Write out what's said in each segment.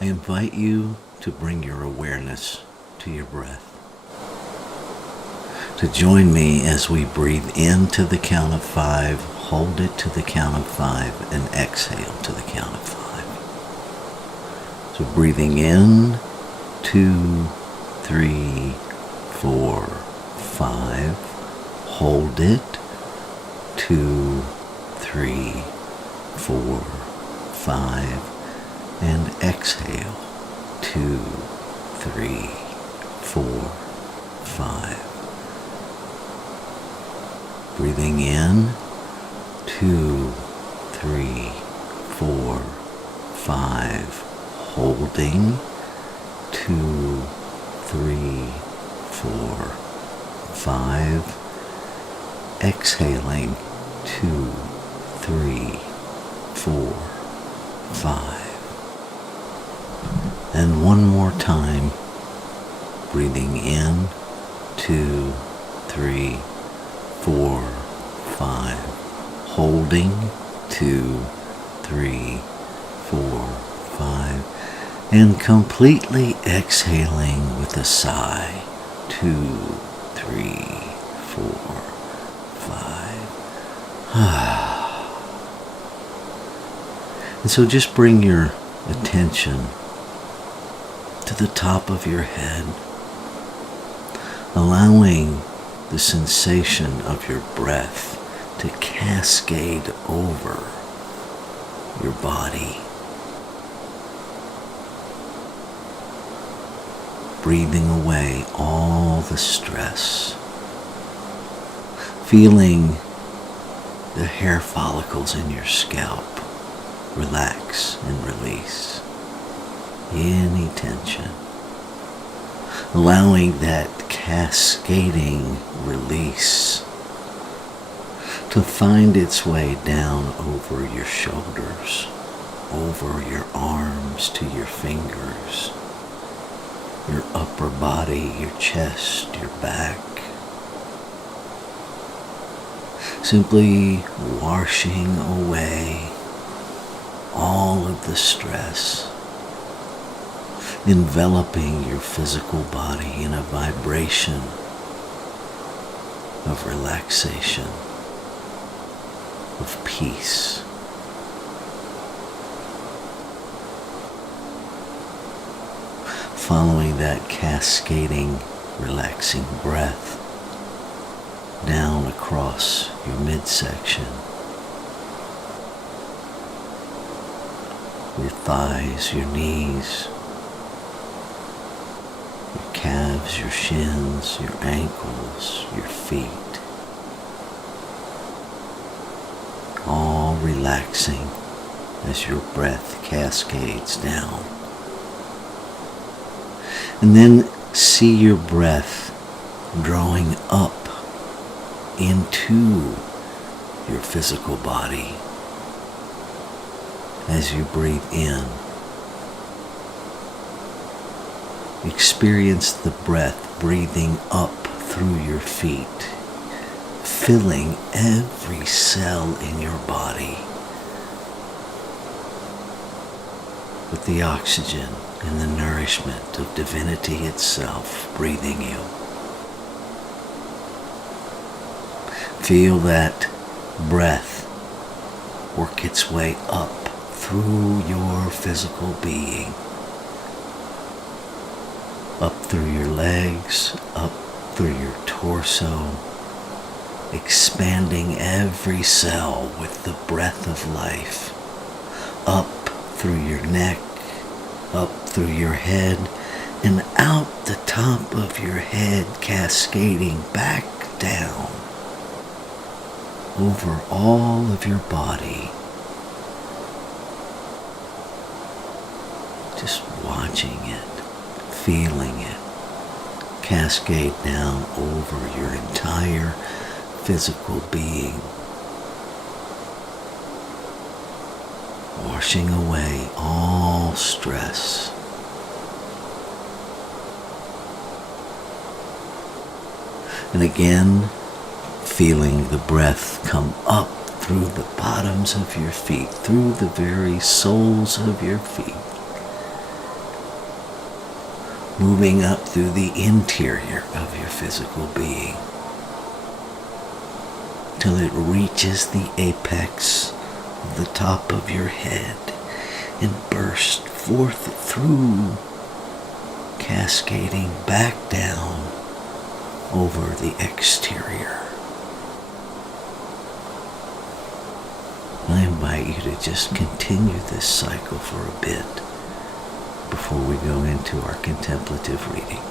I invite you to bring your awareness to your breath. To join me as we breathe in to the count of 5, hold it to the count of 5, and exhale to the count of 5. So breathing in, 2, 3, 4, 5. Hold it, 2, 3, 4, 5. And exhale, 2, 3, 4, 5. Breathing in, 2, 3, 4, 5. Holding, 2, 3, 4, 5. Exhaling, 2, 3, 4, 5. And one more time, breathing in, 2, 3, 4, 5. Holding, 2, 3, 4, 5. And completely exhaling with a sigh, 2, 3, 4, 5. And so just bring your attention to the top of your head, allowing the sensation of your breath to cascade over your body. Breathing away all the stress, feeling the hair follicles in your scalp relax and release any tension, allowing that cascading release to find its way down over your shoulders, over your arms to your fingers, your upper body, your chest, your back. Simply washing away all of the stress, enveloping your physical body in a vibration of relaxation, of peace. Following that cascading, relaxing breath down across your midsection, your thighs, your knees, your calves, your shins, your ankles, your feet, all relaxing as your breath cascades down. And then see your breath drawing up into your physical body as you breathe in. Experience the breath breathing up through your feet, filling every cell in your body with the oxygen and the nourishment of divinity itself breathing you. Feel that breath work its way up through your physical being, up through your legs, up through your torso, expanding every cell with the breath of life, up through your neck, up through your head, and out the top of your head, cascading back down over all of your body. Just watching it, feeling it cascade down over your entire physical being, washing away all stress. And again, feeling the breath come up through the bottoms of your feet, through the very soles of your feet, moving up through the interior of your physical being till it reaches the apex of the top of your head and bursts forth through, cascading back down over the exterior. I invite you to just continue this cycle for a bit before we go into our contemplative reading.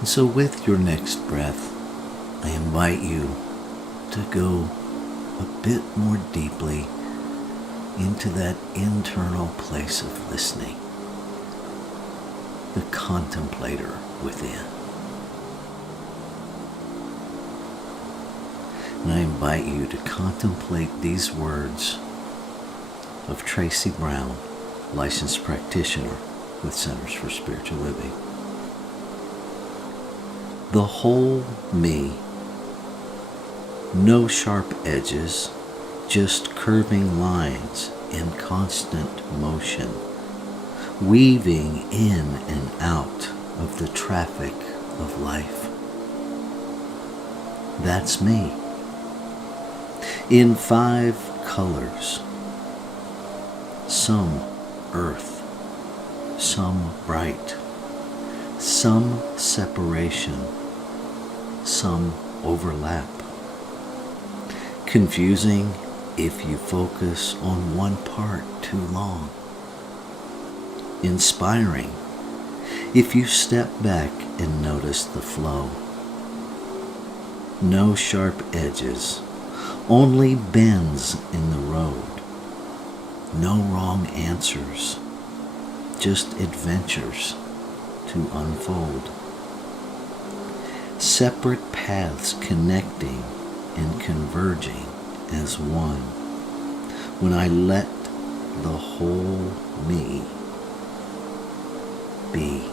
And so with your next breath, I invite you to go a bit more deeply into that internal place of listening, the contemplator within. And I invite you to contemplate these words of Tracy Brown, licensed practitioner with Centers for Spiritual Living. The whole me, no sharp edges, just curving lines in constant motion, weaving in and out of the traffic of life. That's me. In 5 colors, some earth, some bright, some separation, some overlap. Confusing if you focus on one part too long. Inspiring if you step back and notice the flow. No sharp edges, only bends in the road. No wrong answers, just adventures to unfold. Separate paths connecting and converging as one. When I let the whole me be.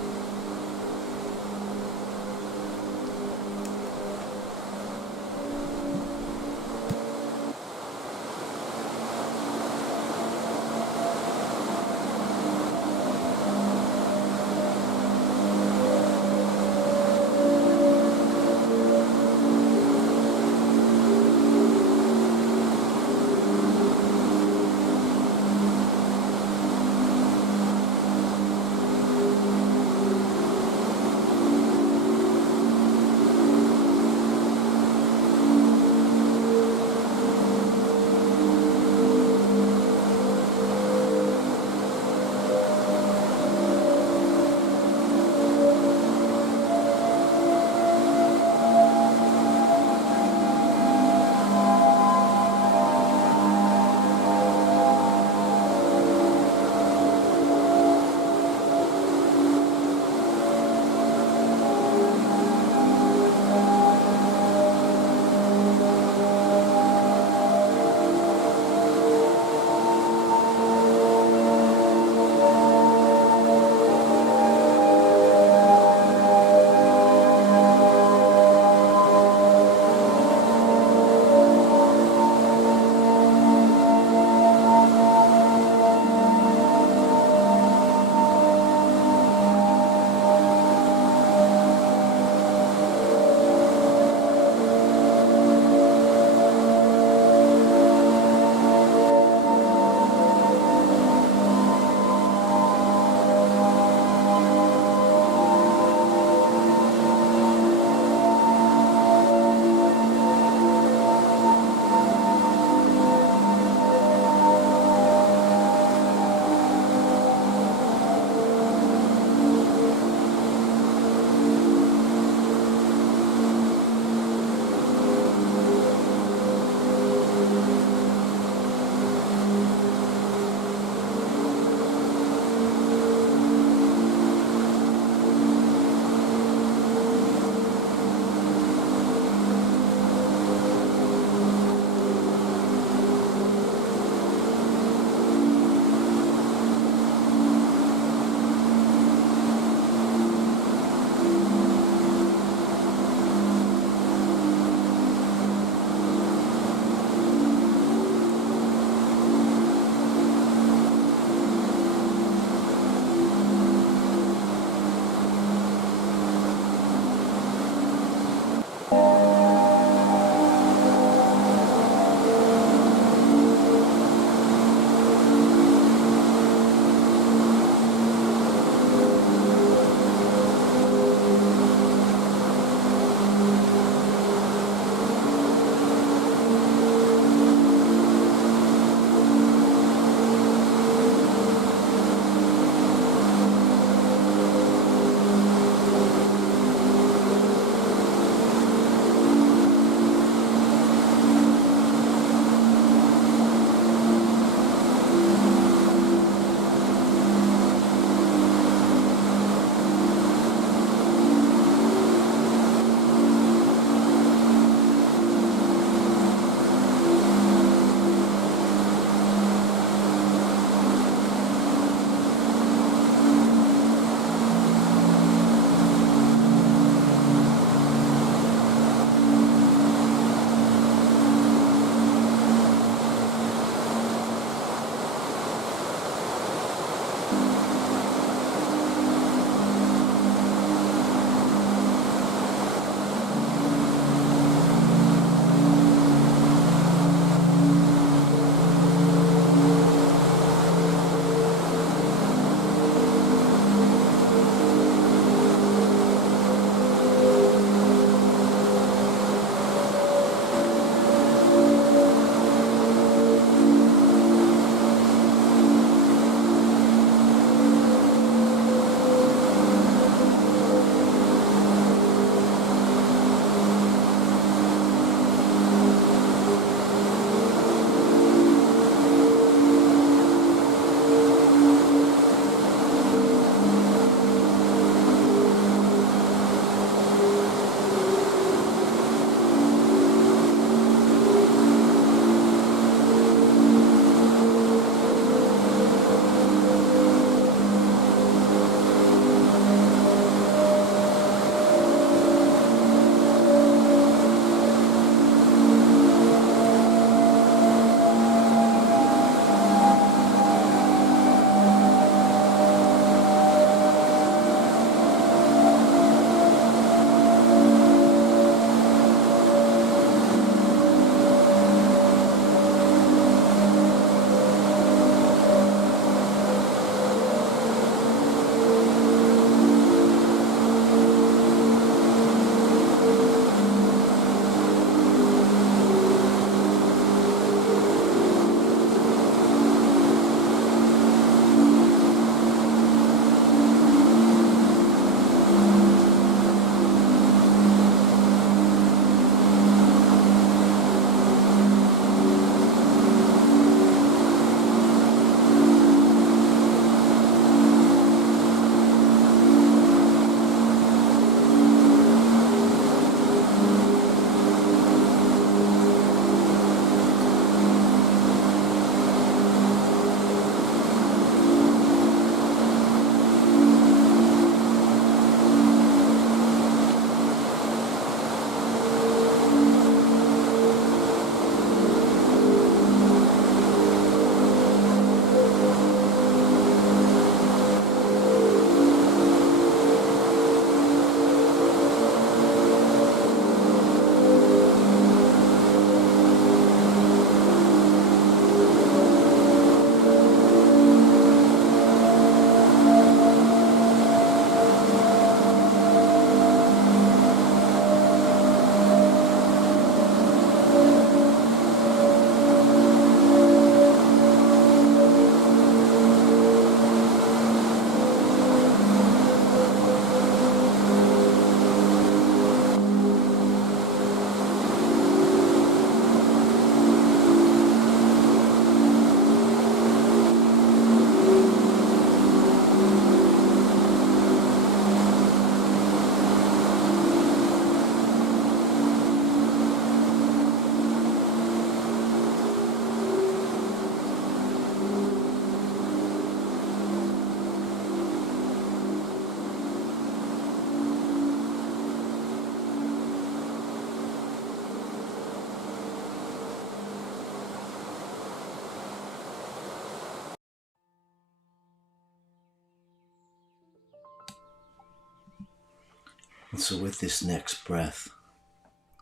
And so with this next breath,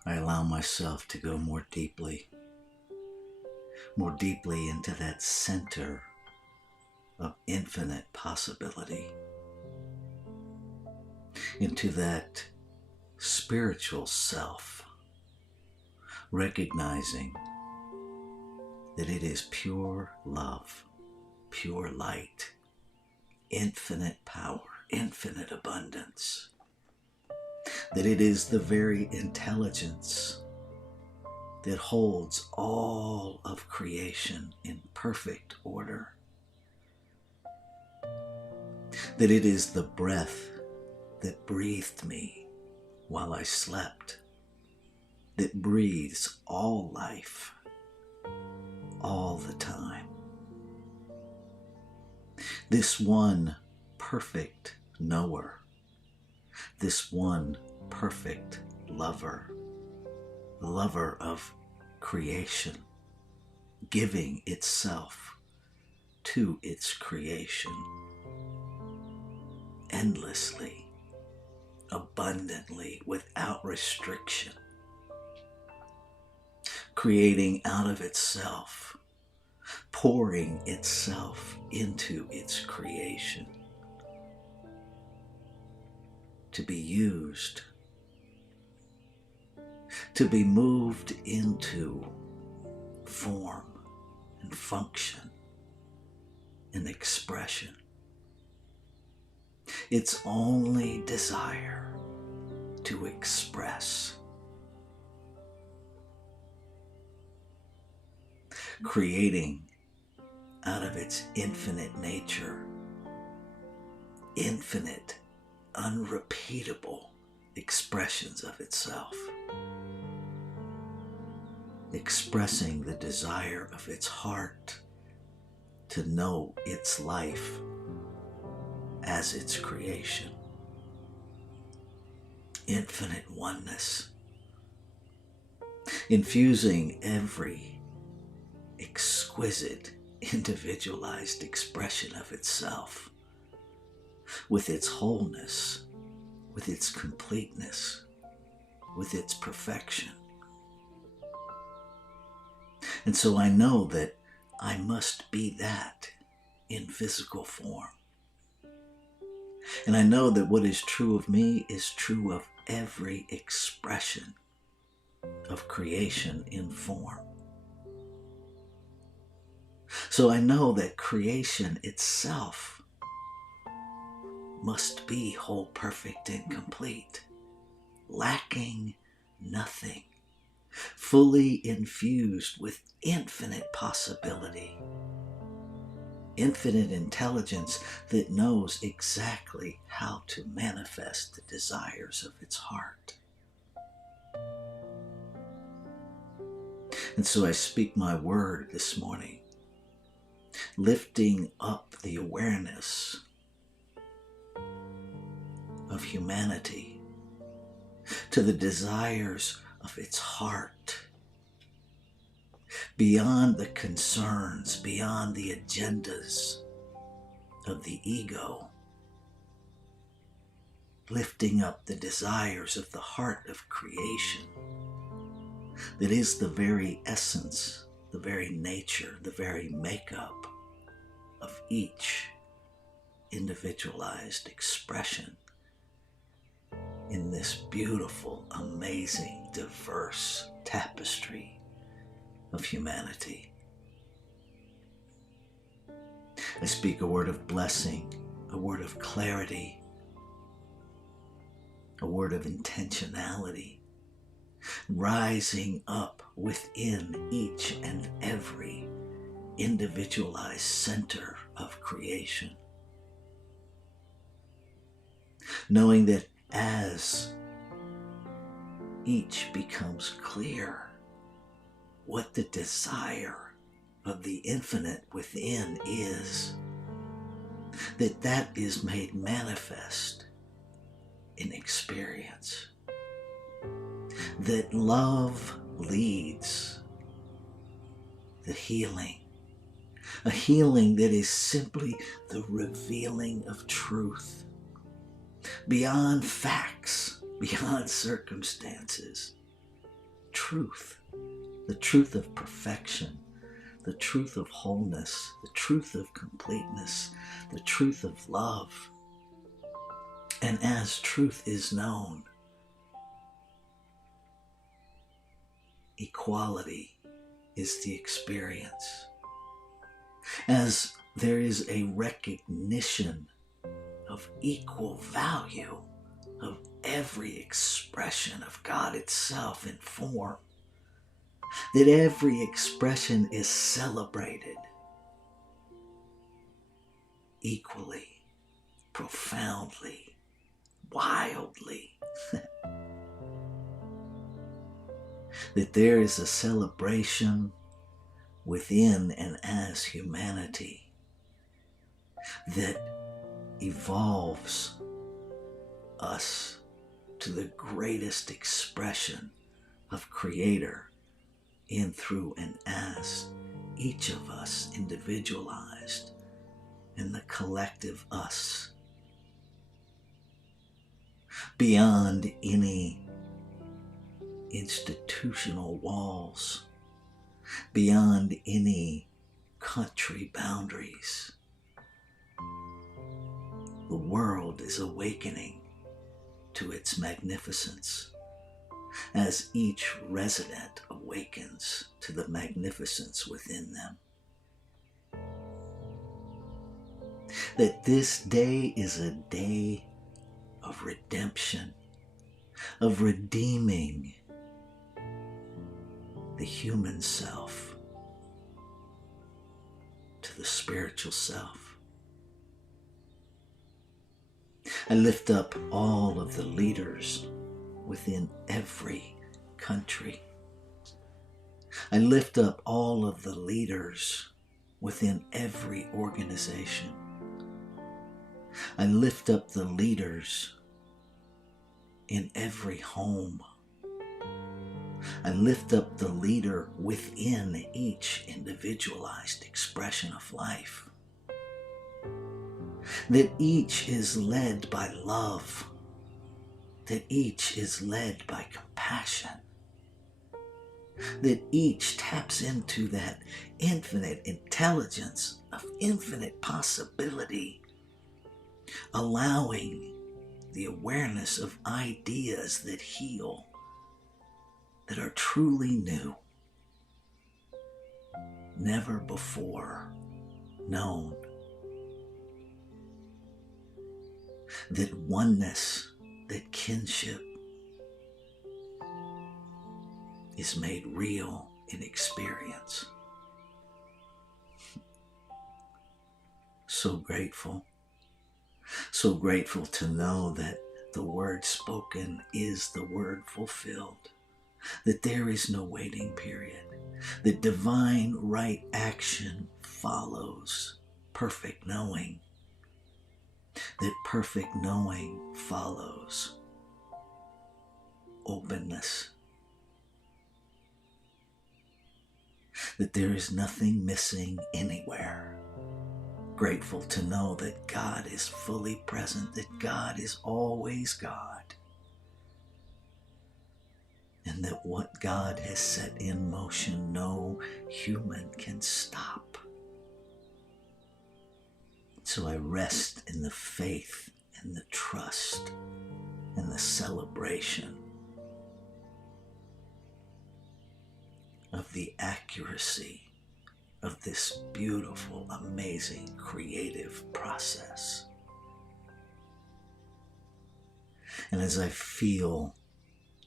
I allow myself to go more deeply into that center of infinite possibility, into that spiritual self, recognizing that it is pure love, pure light, infinite power, infinite abundance, that it is the very intelligence that holds all of creation in perfect order, that it is the breath that breathed me while I slept, that breathes all life, all the time. This one perfect knower, this one perfect lover, the lover of creation, giving itself to its creation endlessly, abundantly, without restriction, creating out of itself, pouring itself into its creation to be used, to be moved into form and function and expression. Its only desire to express, creating out of its infinite nature, infinite, unrepeatable expressions of itself, expressing the desire of its heart to know its life as its creation, infinite oneness, infusing every exquisite, individualized expression of itself with its wholeness, with its completeness, with its perfection. And so I know that I must be that in physical form. And I know that what is true of me is true of every expression of creation in form. So I know that creation itself must be whole, perfect, and complete, lacking nothing, fully infused with infinite possibility, infinite intelligence that knows exactly how to manifest the desires of its heart. And so I speak my word this morning, lifting up the awareness of humanity to the desires of its heart, beyond the concerns, beyond the agendas of the ego, lifting up the desires of the heart of creation that is the very essence, the very nature, the very makeup of each individualized expression in this beautiful, amazing, diverse tapestry of humanity. I speak a word of blessing, a word of clarity, a word of intentionality, rising up within each and every individualized center of creation. Knowing that as each becomes clear what the desire of the infinite within is, that is made manifest in experience. That love leads the healing, a healing that is simply the revealing of truth beyond facts, beyond circumstances. Truth, the truth of perfection, the truth of wholeness, the truth of completeness, the truth of love. And as truth is known, equality is the experience. As there is a recognition of equal value of every expression of God itself in form, that every expression is celebrated equally, profoundly, wildly. That there is a celebration within and as humanity that evolves us to the greatest expression of Creator in, through, and as each of us individualized in the collective us, beyond any institutional walls, beyond any country boundaries. The world is awakening to its magnificence as each resident awakens to the magnificence within them. That this day is a day of redemption, of redeeming the human self to the spiritual self. I lift up all of the leaders within every country. I lift up all of the leaders within every organization. I lift up the leaders in every home. I lift up the leader within each individualized expression of life. That each is led by love. That each is led by compassion. That each taps into that infinite intelligence of infinite possibility, allowing the awareness of ideas that heal, that are truly new, never before known. That oneness, that kinship is made real in experience. So grateful to know that the word spoken is the word fulfilled. That there is no waiting period, that divine right action follows perfect knowing, that perfect knowing follows openness, that there is nothing missing anywhere. Grateful to know that God is fully present, that God is always God, and that what God has set in motion, no human can stop. So I rest in the faith and the trust and the celebration of the accuracy of this beautiful, amazing, creative process. And as I feel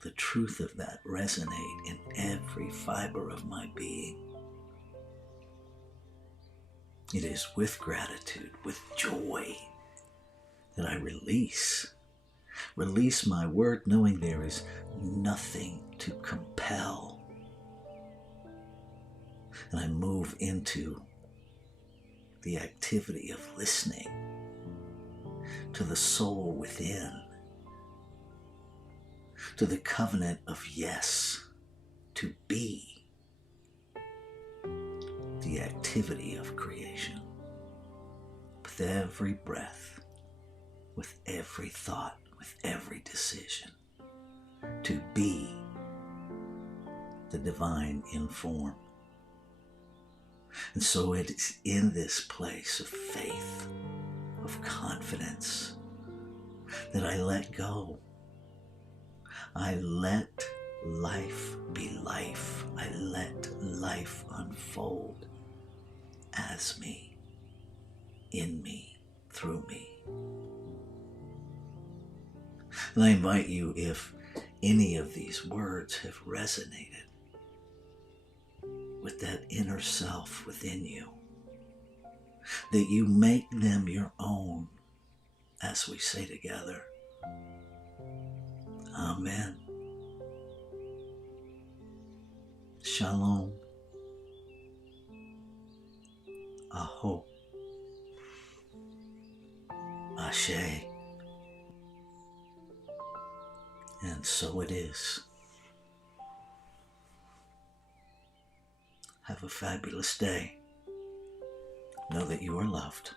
the truth of that resonate in every fiber of my being, it is with gratitude, with joy, that I release my word, knowing there is nothing to compel. And I move into the activity of listening to the soul within, to the covenant of yes, to be the activity of creation. With every breath, with every thought, with every decision. to be the divine in form. And so it is in this place of faith, of confidence, that I let go. I let life be life. I let life unfold as me, in me, through me. And I invite you, if any of these words have resonated with that inner self within you, that you make them your own as we say together, Amen. Shalom. Aho. Ashe. And so it is. Have a fabulous day. Know that you are loved.